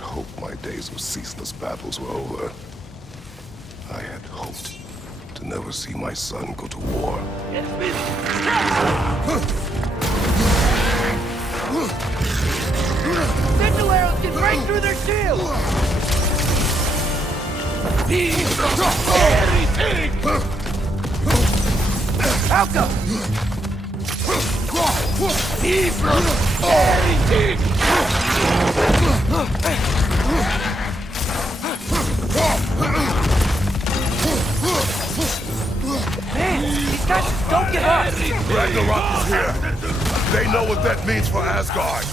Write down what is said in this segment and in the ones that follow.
had hoped my days of ceaseless battles were over. I had hoped to never see my son go to war. Sentinel arrows can break through their shield! Alka! Man, these guys just don't give up! Ragnarök is here! They know what that means for Asgard!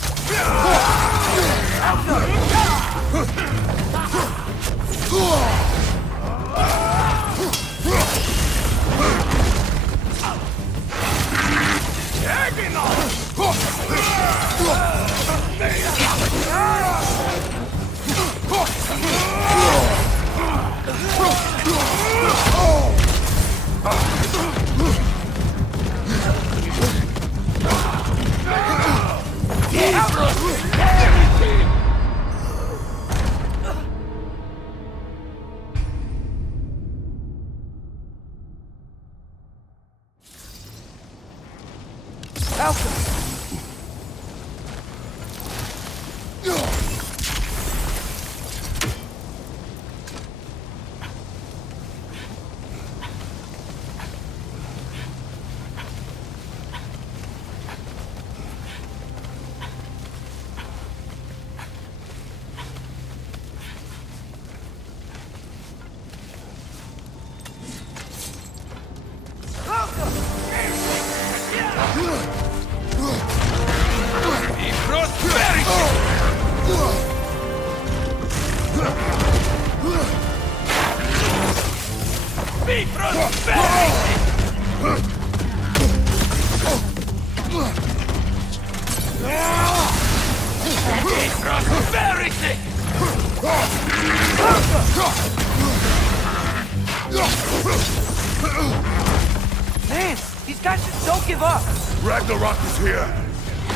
Man, these guys just don't give up! Ragnarök is here!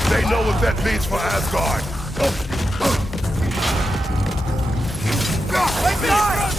They know what that means for Asgard! Right behind!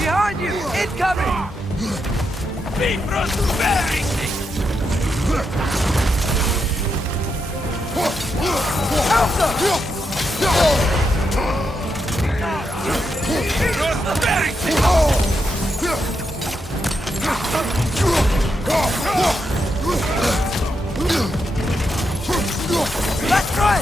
Behind you! Incoming! Be prosperity! Let's try!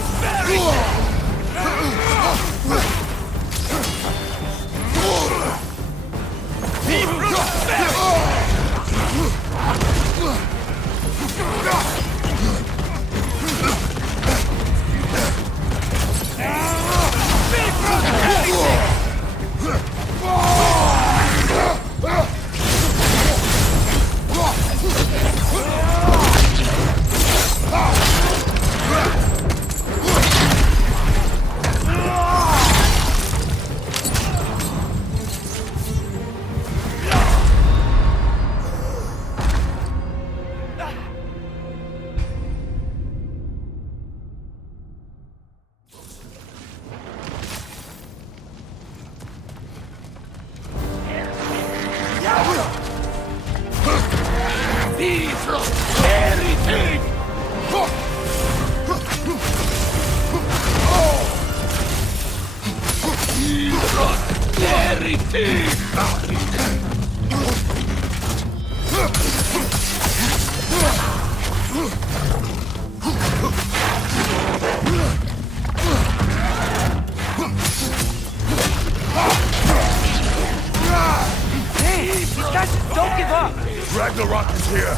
Ragnarök is here!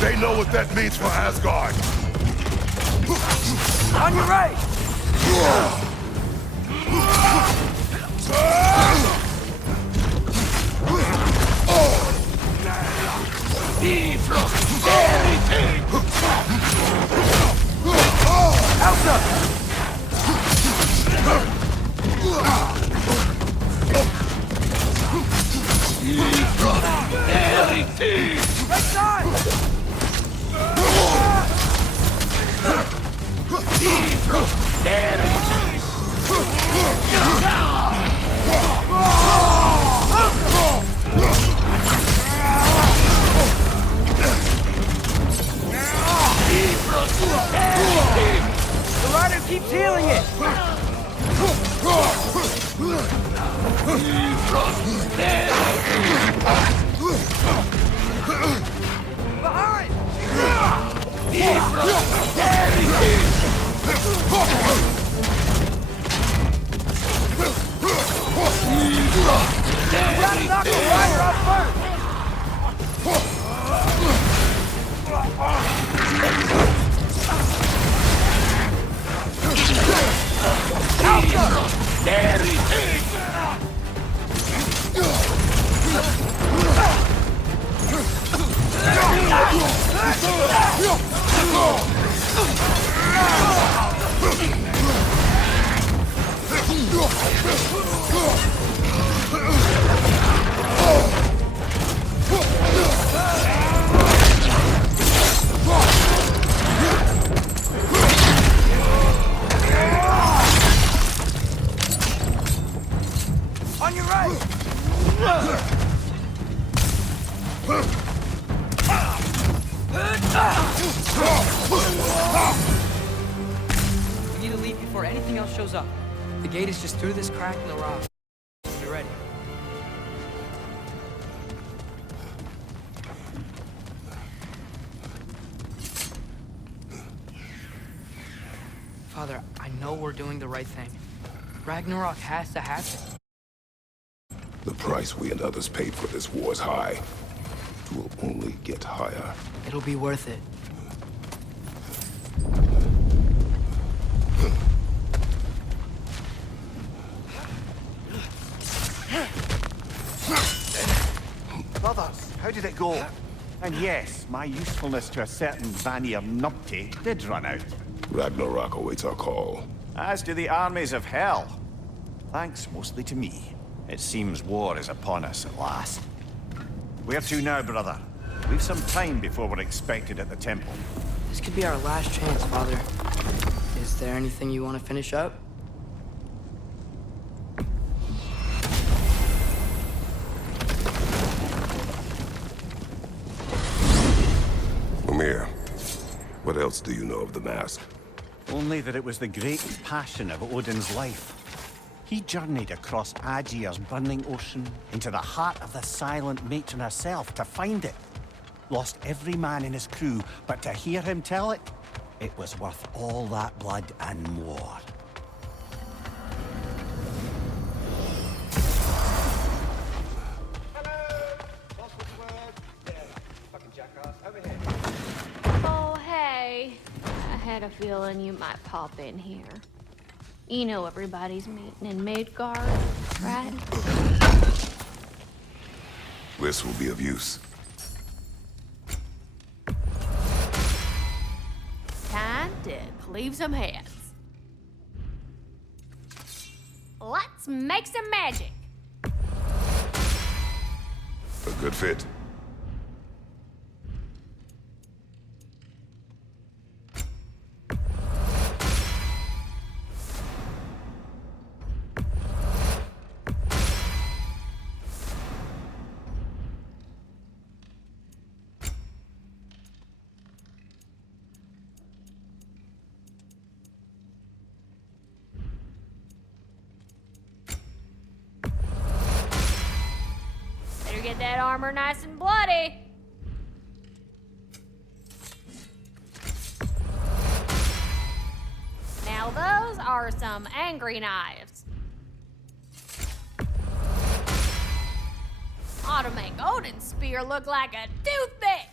They know what that means for Asgard! On your right! Right side! The rider keeps healing it! Behind! Gotta knock the rider off first! On your right! We need to leave before anything else shows up. The gate is just through this crack in the rock. You're ready. Father, I know we're doing the right thing. Ragnarok has to happen. The price we and others paid for this war is high. It will only get higher. It'll be worth it. Brothers, how did it go? And yes, my usefulness to a certain Vanir numpty did run out. Ragnarok awaits our call. As do the armies of hell. Thanks mostly to me. It seems war is upon us at last. Where to now, brother? We've some time before we're expected at the temple. This could be our last chance, Father. Is there anything you want to finish up? Mimir, what else do you know of the mask? Only that it was the great passion of Odin's life. He journeyed across Aegir's burning ocean into the heart of the silent matron herself to find it. Lost every man in his crew, but to hear him tell it, it was worth all that blood and more. Oh, hey. I had a feeling you might pop in here. You know everybody's meeting in Midgard, right? This will be of use. Time to cleave some heads. Let's make some magic. A good fit. Better get that armor nice and bloody. Now those are some angry knives. Ought to make Odin's spear look like a toothpick.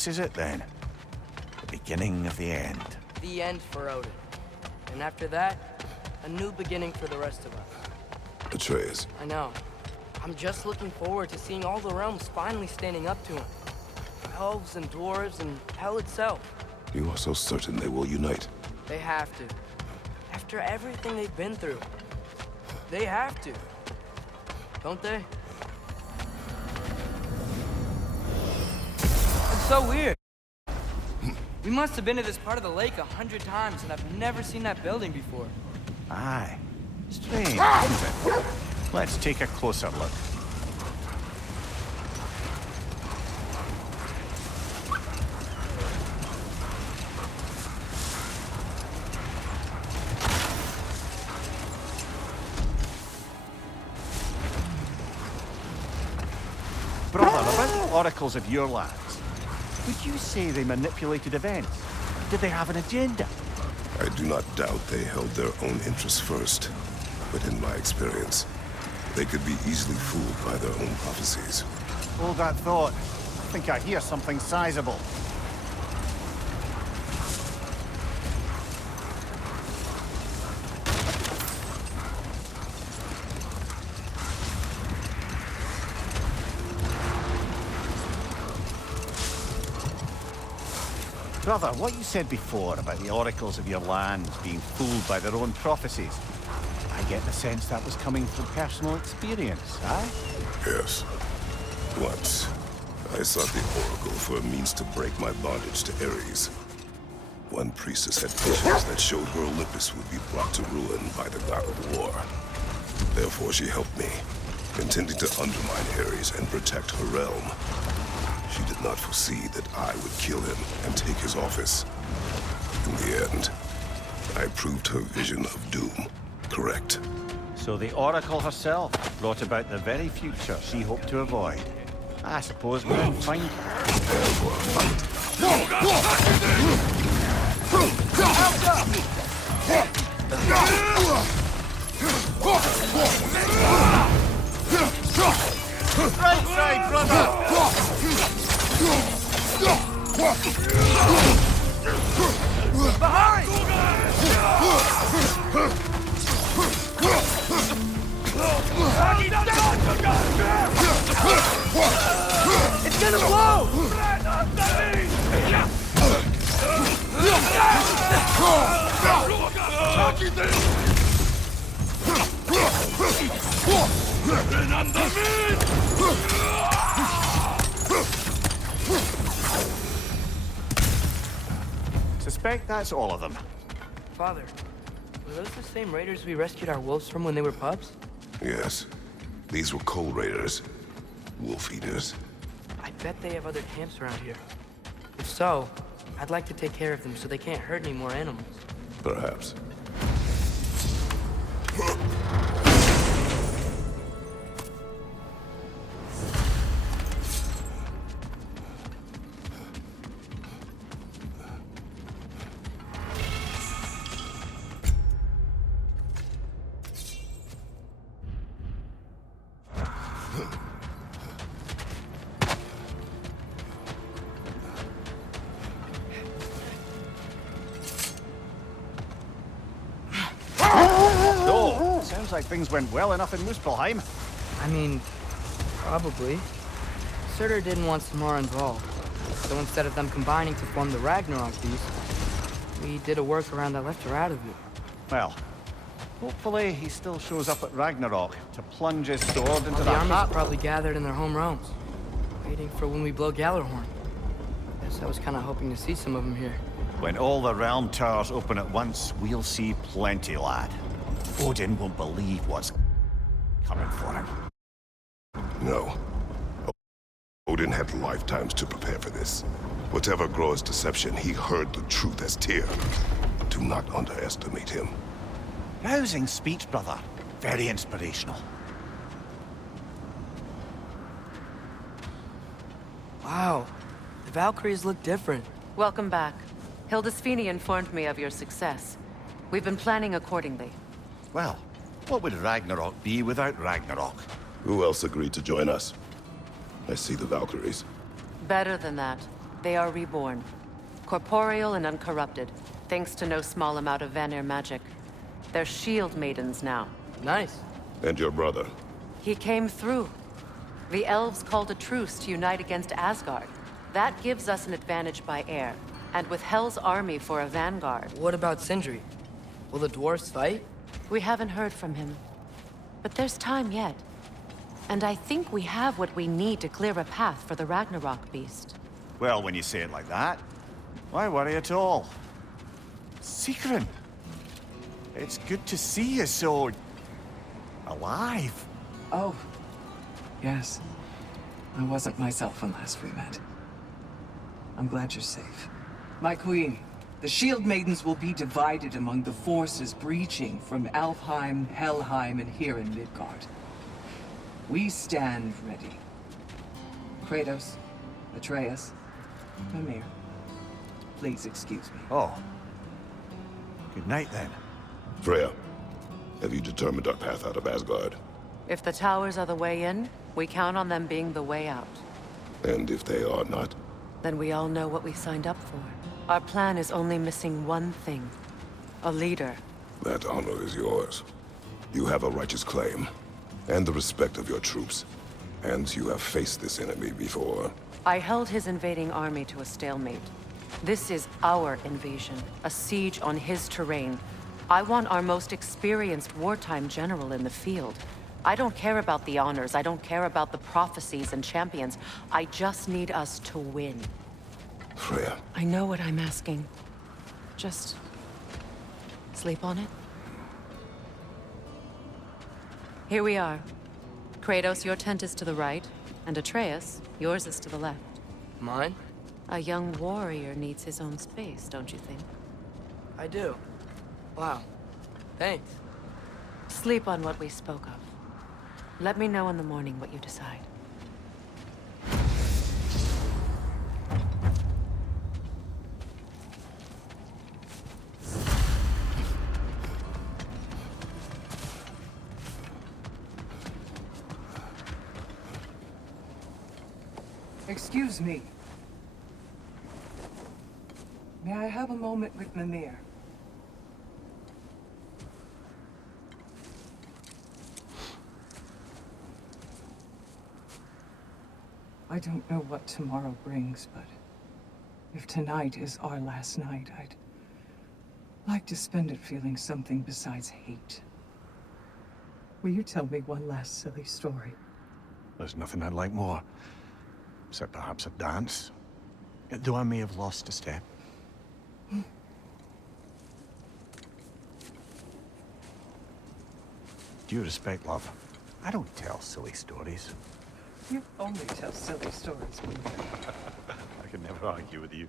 this is it then. The beginning of the end. The end for Odin. And after that, a new beginning for the rest of us. Atreus, I know. I'm just looking forward to seeing all the realms finally standing up to him. Elves and dwarves and hell itself. you are so certain they will unite. They have to. After everything they've been through. They have to. Don't they? It's so weird. We must have been to this part of the lake 100 times, and I've never seen that building before. Aye. Strange, isn't it? Let's take a closer look. Brother, about the oracles of your lands, would you say they manipulated events? Did they have an agenda? I do not doubt they held their own interests first. But in my experience, they could be easily fooled by their own prophecies. Hold that thought. I think I hear something sizable. Brother, what you said before about the oracles of your lands being fooled by their own prophecies, I get the sense that was coming from personal experience, aye? Yes. Once, I sought the Oracle for a means to break my bondage to Ares. One priestess had visions that showed where Olympus would be brought to ruin by the god of war. Therefore, she helped me, intending to undermine Ares and protect her realm. She did not foresee that I would kill him and take his office. In the end, I proved her vision of doom correct. So the Oracle herself brought about the very future she hoped to avoid. I suppose we're in fine. Right side, brother! Behind! It's gonna blow! Suspect that's all of them. Father, were those the same raiders we rescued our wolves from when they were pups? Yes. These were coal raiders. Wolf eaters. I bet they have other camps around here. If so, I'd like to take care of them so they can't hurt any more animals. Perhaps. Sounds like things went well enough in Muspelheim. I mean, probably. Surtur didn't want Samara involved. So instead of them combining to form the Ragnarok beast, we did a workaround that left her out of it. Well, hopefully he still shows up at Ragnarok to plunge his sword into The that army's hat. probably gathered in their home realms, waiting for when we blow Gallarhorn. Guess I was kind of hoping to see some of them here. When all the realm towers open at once, we'll see plenty, lad. Odin won't believe what's coming for him. No. Odin had lifetimes to prepare for this. Whatever Groa's deception, he heard the truth as Tyr. Do not underestimate him. Rousing speech, brother. Very inspirational. Wow, the Valkyries look different. Welcome back. Hildisvini informed me of your success. We've been planning accordingly. Well, what would Ragnarok be without Ragnarok? Who else agreed to join us? I see the Valkyries. Better than that. They are reborn. Corporeal and uncorrupted, thanks to no small amount of Vanir magic. They're shield maidens now. Nice. And your brother? He came through. The elves called a truce to unite against Asgard. That gives us an advantage by air. And with Hell's army for a vanguard. What about Sindri? Will the dwarves fight? We haven't heard from him. But there's time yet. And I think we have what we need to clear a path for the Ragnarok beast. Well, when you say it like that, why worry at all? Secret, it's good to see you so... alive. Oh, yes. I wasn't myself when last we met. I'm glad you're safe. My queen, the Shield Maidens will be divided among the forces breaching from Alfheim, Helheim, and here in Midgard. We stand ready. Kratos, Atreus, Mimir, please excuse me. Oh. Good night, then. Freya, have you determined our path out of Asgard? If the towers are the way in, we count on them being the way out. And if they are not? Then we all know what we signed up for. Our plan is only missing one thing. A leader. That honor is yours. You have a righteous claim, and the respect of your troops. And you have faced this enemy before. I held his invading army to a stalemate. This is our invasion, a siege on his terrain. I want our most experienced wartime general in the field. I don't care about the honors, I don't care about the prophecies and champions. I just need us to win. Freya. I know what I'm asking. Just... sleep on it? Here we are. Kratos, your tent is to the right, and Atreus, yours is to the left. Mine? A young warrior needs his own space, don't you think? I do. Wow. Thanks. Sleep on what we spoke of. Let me know in the morning what you decide. Excuse me. May I have a moment with Mimir? I don't know what tomorrow brings, but if tonight is our last night, I'd like to spend it feeling something besides hate. Will you tell me one last silly story? There's nothing I'd like more. Except perhaps a dance. Though I may have lost a step. Due respect, love. I don't tell silly stories. You only tell silly stories, Mimir. I can never argue with you.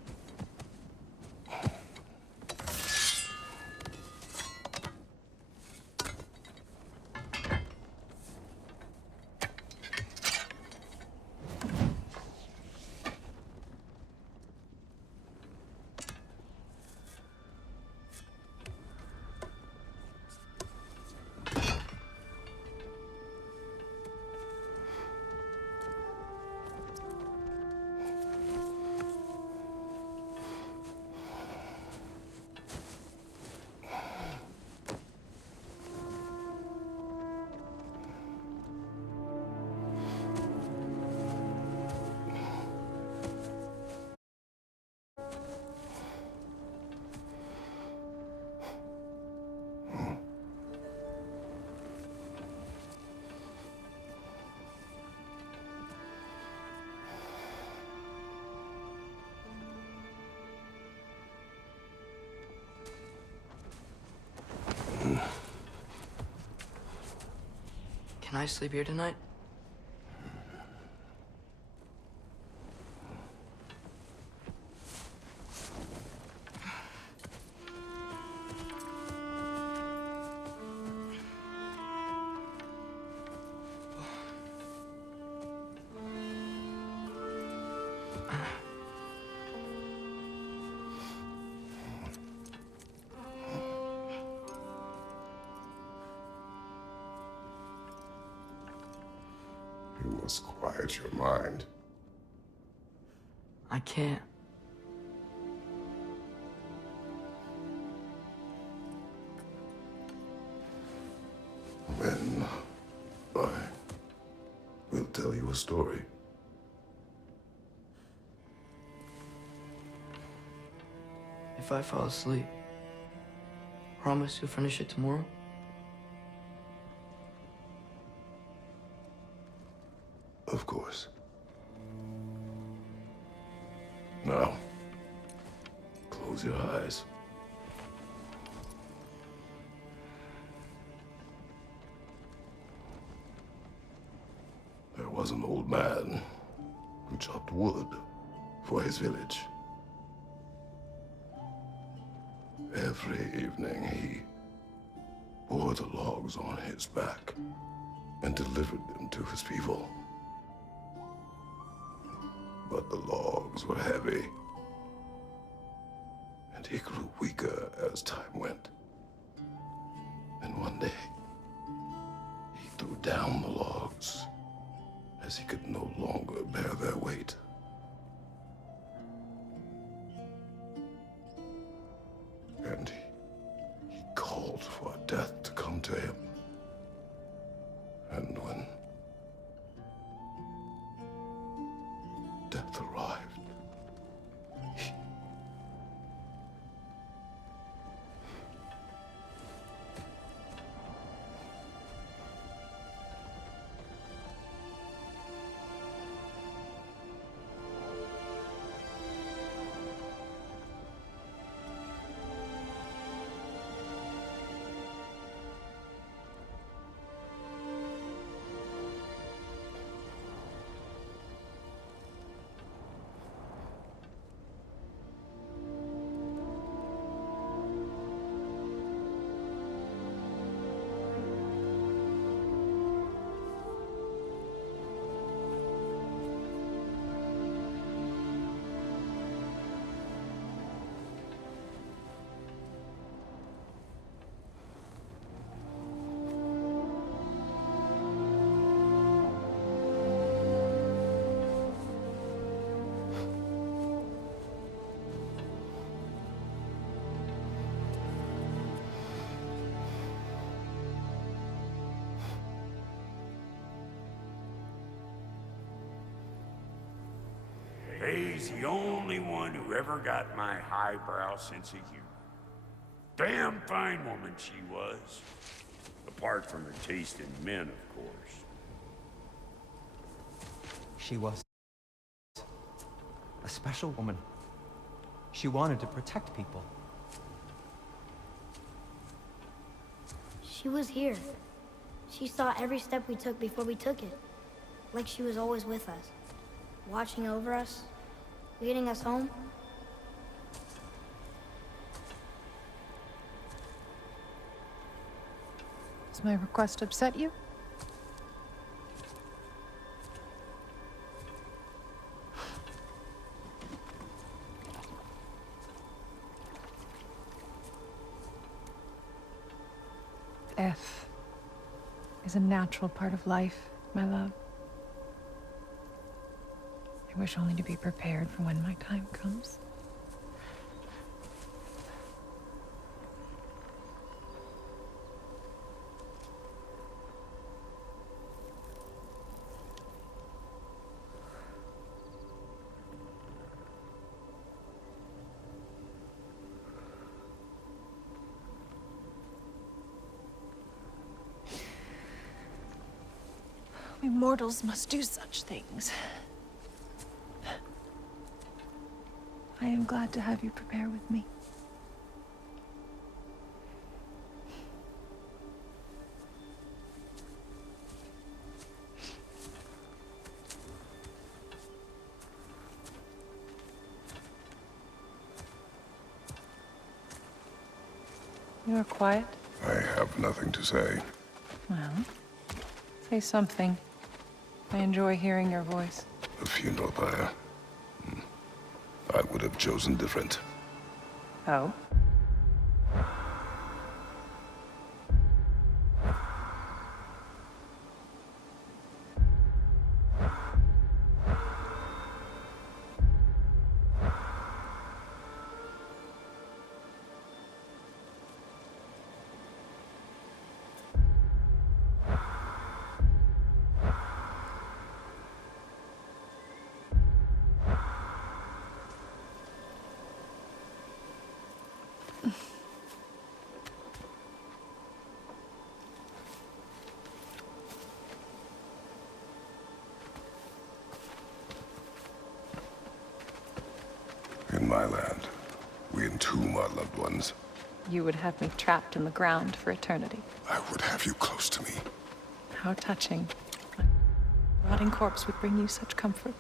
Can I sleep here tonight? You must quiet your mind. I can't. a story. If I fall asleep, promise you'll finish it tomorrow? Of course. Now, close your eyes. There was an old man who chopped wood for his village. Every evening he bore the logs on his back and delivered them to his people. But the logs were heavy, and he grew weaker as time went. And one day, he threw down the logs as he could no longer bear their weight. And he called for death to come to him. And when death arrived, He's the only one who ever got my highbrow sense of humor. Damn fine woman she was. Apart from her taste in men, of course. She was a special woman. She wanted to protect people. She was here. She saw every step we took before we took it. Like she was always with us. Watching over us. Leading us home. Does my request upset you? Death is a natural part of life, my love. I wish only to be prepared for when my time comes. We mortals must do such things. I am glad to have you prepare with me. You are quiet? I have nothing to say. Well, say something. I enjoy hearing your voice. A funeral pyre. I would have chosen different. Oh? In my land, we entomb our loved ones. You would have me trapped in the ground for eternity. I would have you close to me. How touching. A rotting corpse would bring you such comfort.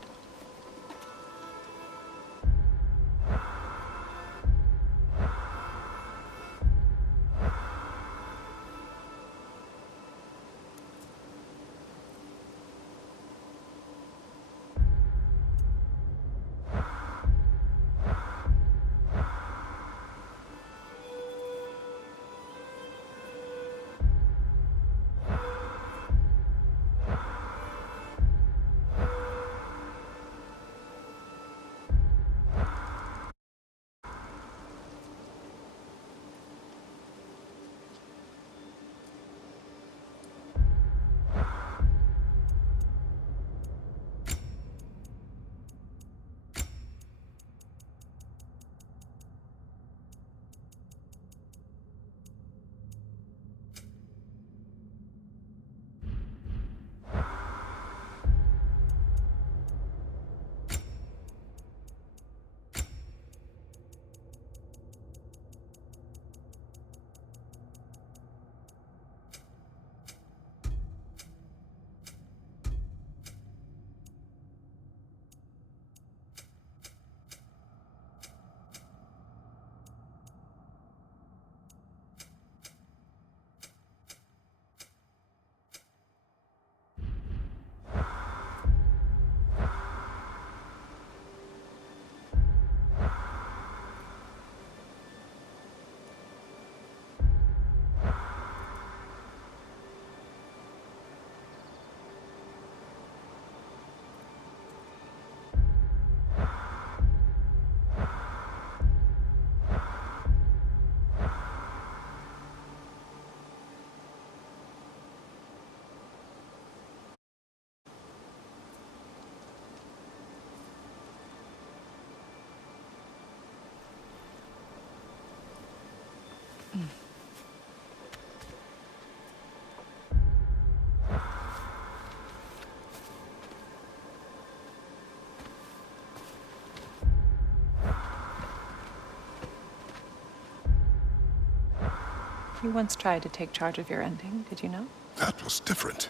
You once tried to take charge of your ending, did you know? That was different.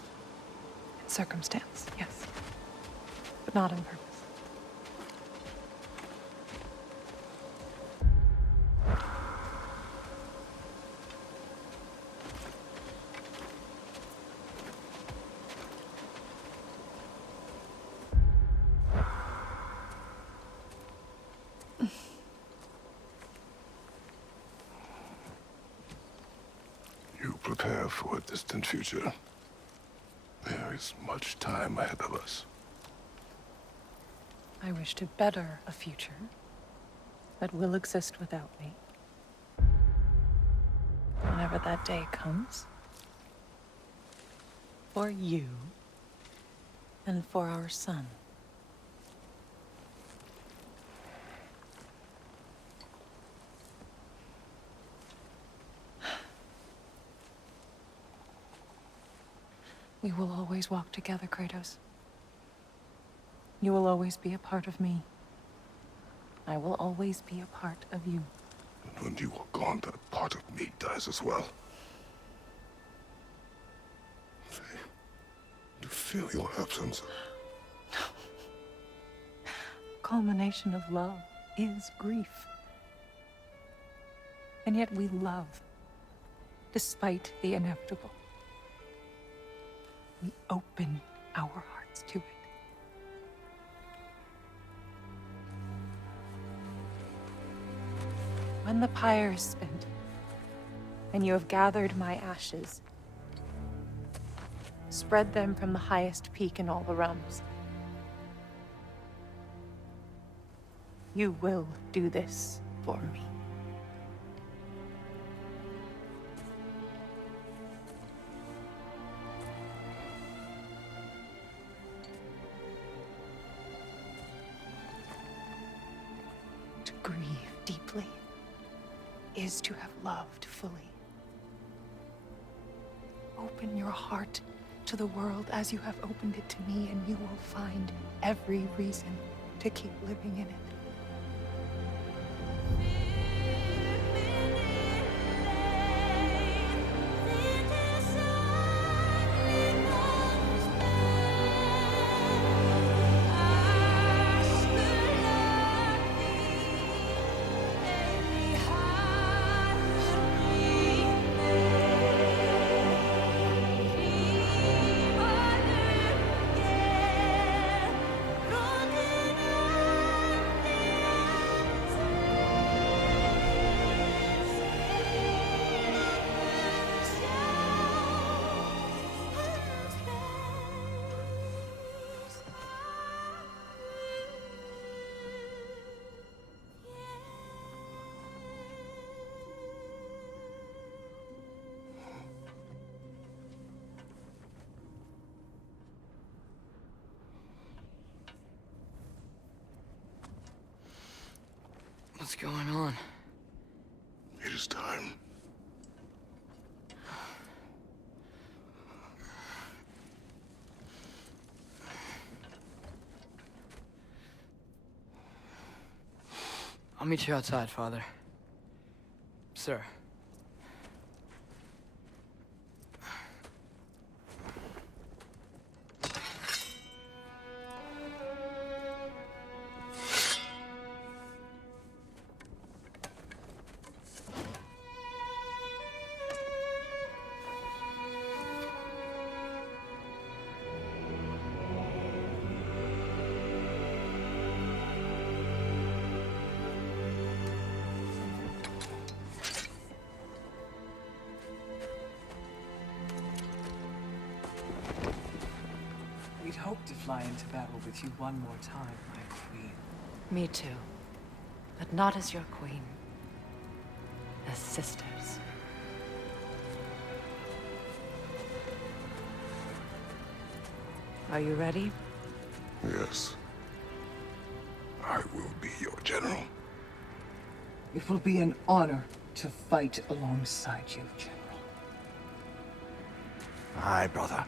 In circumstance, yes. But not on purpose. You prepare for a distant future. There is much time ahead of us. I wish to better a future that will exist without me. Whenever that day comes. For you. And for our son. We will always walk together, Kratos. You will always be a part of me. I will always be a part of you. And when you are gone, that part of me dies as well. I feel your absence. Culmination of love is grief. And yet we love, despite the inevitable. We open our hearts to it. When the pyre is spent, and you have gathered my ashes, spread them from the highest peak in all the realms. You will do this for me. To grieve deeply is to have loved fully. Open your heart to the world as you have opened it to me, and you will find every reason to keep living in it. What's going on? It is time. I'll meet you outside, Father. Sir. We'd hoped to fly into battle with you one more time, my queen. Me too. But not as your queen. As sisters. Are you ready? Yes. I will be your general. It will be an honor to fight alongside you, General. Aye, brother.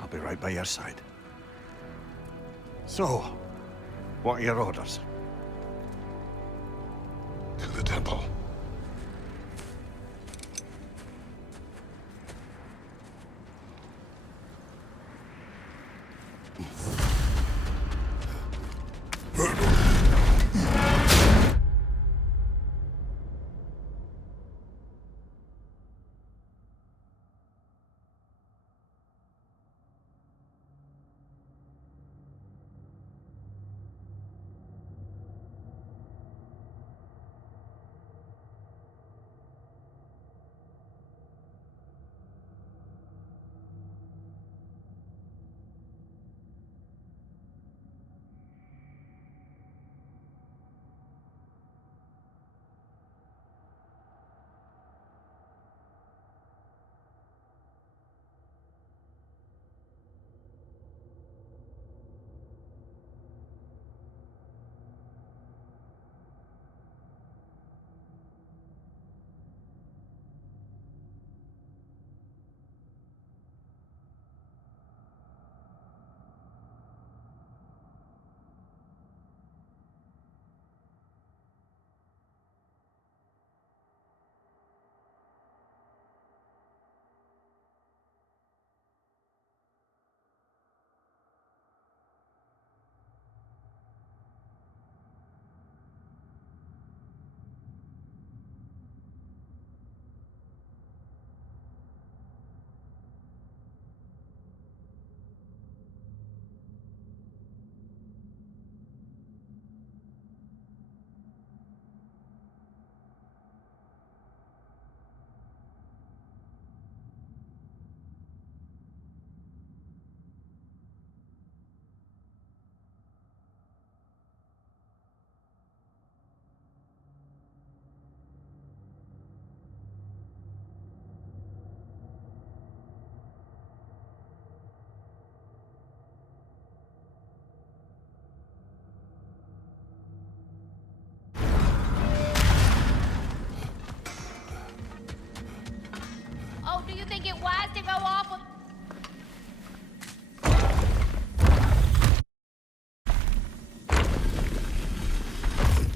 I'll be right by your side. So, what are your orders? To the temple.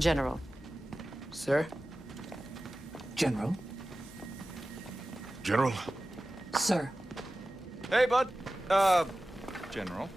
General. Sir? General? General? Sir. Hey, bud. General.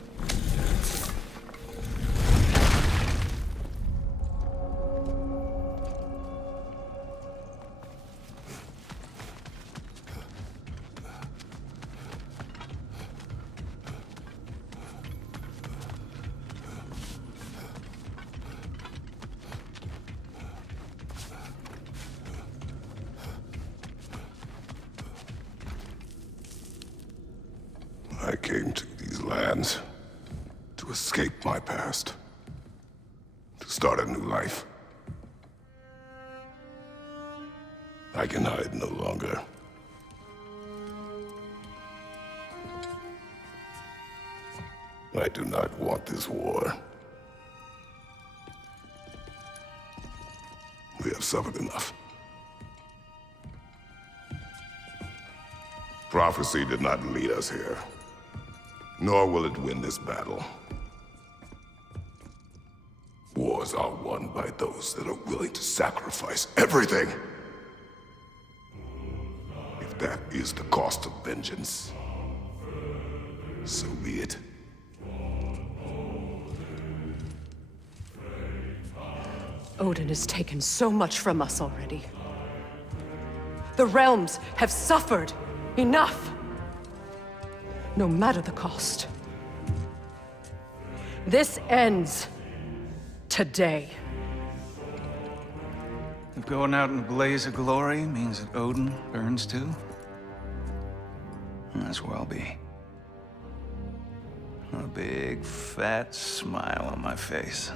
I came to these lands to escape my past, to start a new life. I can hide no longer. I do not want this war. We have suffered enough. Prophecy did not lead us here, nor will it win this battle. Wars are won by those that are willing to sacrifice everything. If that is the cost of vengeance, so be it. Odin has taken so much from us already. The realms have suffered enough. No matter the cost. This ends today. If going out in a blaze of glory means that Odin burns too, that's where I'll be. A big, fat smile on my face.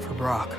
For Brock.